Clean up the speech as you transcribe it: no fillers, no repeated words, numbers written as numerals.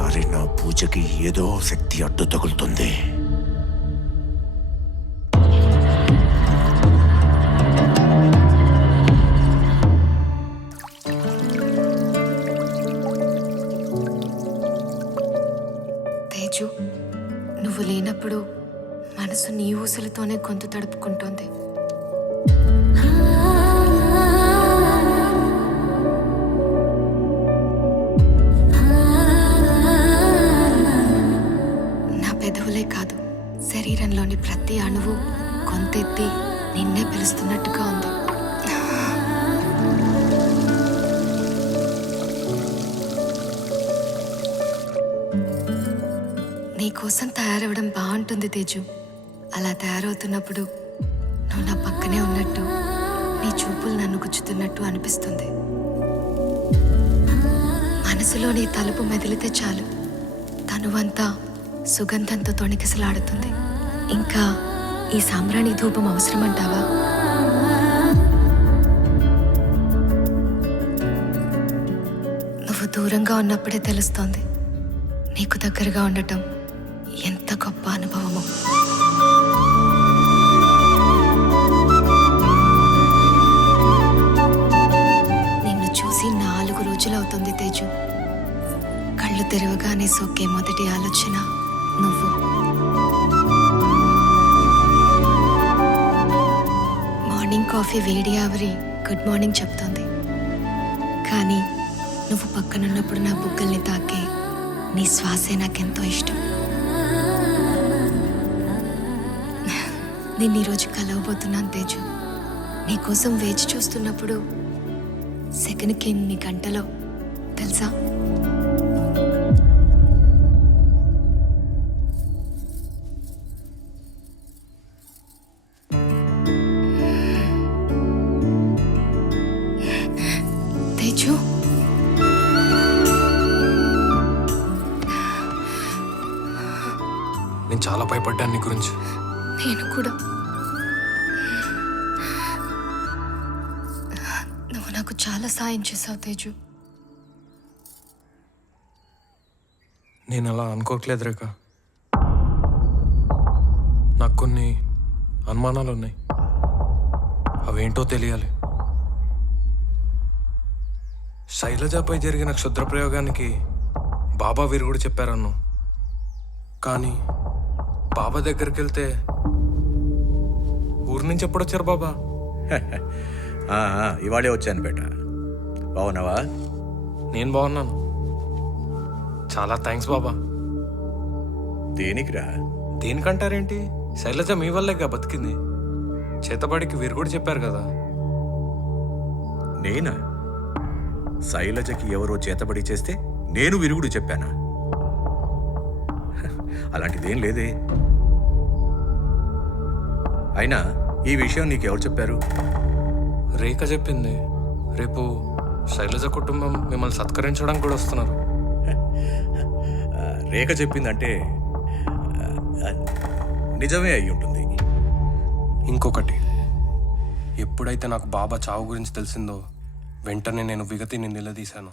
ఈసారి నా పూజకి ఏదో శక్తి అడ్డు తగులుతుంది. తేజు, నువ్వు లేనప్పుడు మనసు నీ ఊసులతోనే గొంతు తడుపుకుంటోంది. నా పెదవులే కాదు, శరీరంలోని ప్రతి అణువు గొంతెత్తి నిన్నే పిలుస్తున్నట్టుగా ఉంది. నీకోసం తయారవడం బాగుంటుంది తేజు. అలా తయారవుతున్నప్పుడు నువ్వు నా పక్కనే ఉన్నట్టు, నీ చూపులు నన్ను గుచ్చుతున్నట్టు అనిపిస్తుంది. మనసులో నీ తలుపు మెదిలితే చాలు, తనువంతా సుగంధంతో తొణికిసలాడుతుంది. ఇంకా ఈ సాంబ్రాణి ధూపం అవసరమంటావా? నువ్వు దూరంగా ఉన్నప్పుడే తెలుస్తోంది నీకు దగ్గరగా ఉండటం ఎంత గొప్ప అనుభవమో. నిన్ను చూసి 4 రోజులవుతుంది తేజు. కళ్ళు తెరవగానే సోకే మొదటి ఆలోచన నువ్వు. మార్నింగ్ కాఫీ వేడి ఆవిరి గుడ్ మార్నింగ్ చెప్తోంది. కానీ నువ్వు పక్కనున్నప్పుడు నా బుగ్గల్ని తాకే నీ శ్వాసే నాకెంతో ఇష్టం. నేను ఈరోజు కలవబోతున్నాను తేజు. నీకోసం వేచి చూస్తున్నప్పుడు సెకండ్కి ఎన్ని గంటలో తెలుసా? తేజు, నేను చాలా భయపడ్డాను నీ గురించి. నేను కూడా. నువ్వు నాకు చాలా సాయం చేసావు తేజు. నేను అలా అనుకోవట్లేదు రేఖ. నాకు కొన్ని అనుమానాలు ఉన్నాయి, అవేంటో తెలియాలి. శైలజపై జరిగిన క్షుద్ర ప్రయోగానికి బాబా విరుగుడు చెప్పారన్ను, కానీ బాబా దగ్గరికి వెళ్తే ఊరి నుంచి ఎప్పుడొచ్చారు బాబా? ఇవాళే వచ్చాను బేట. బాగున్నావా? నేను బాగున్నాను. చాలా థ్యాంక్స్ బాబా. దేనికిరా? దేనికంటారేంటి, శైలజ మీ వల్లేగా బతికింది. చేతబడికి విరుగుడు చెప్పారు కదా. నేనా? శైలజకి ఎవరో చేతబడి చేస్తే నేను విరుగుడు చెప్పానా? అలాంటిదేం లేదే. అయినా ఈ విషయం నీకెవరు చెప్పారు? రేఖ చెప్పింది. రేపు శైలజ కుటుంబం మిమ్మల్ని సత్కరించడానికి కూడా వస్తున్నారు. రేఖ చెప్పిందంటే నిజమే అయి ఉంటుంది. ఇంకొకటి, ఎప్పుడైతే నాకు బాబా చావు గురించి తెలిసిందో వెంటనే నేను విగతిని నిలదీశాను.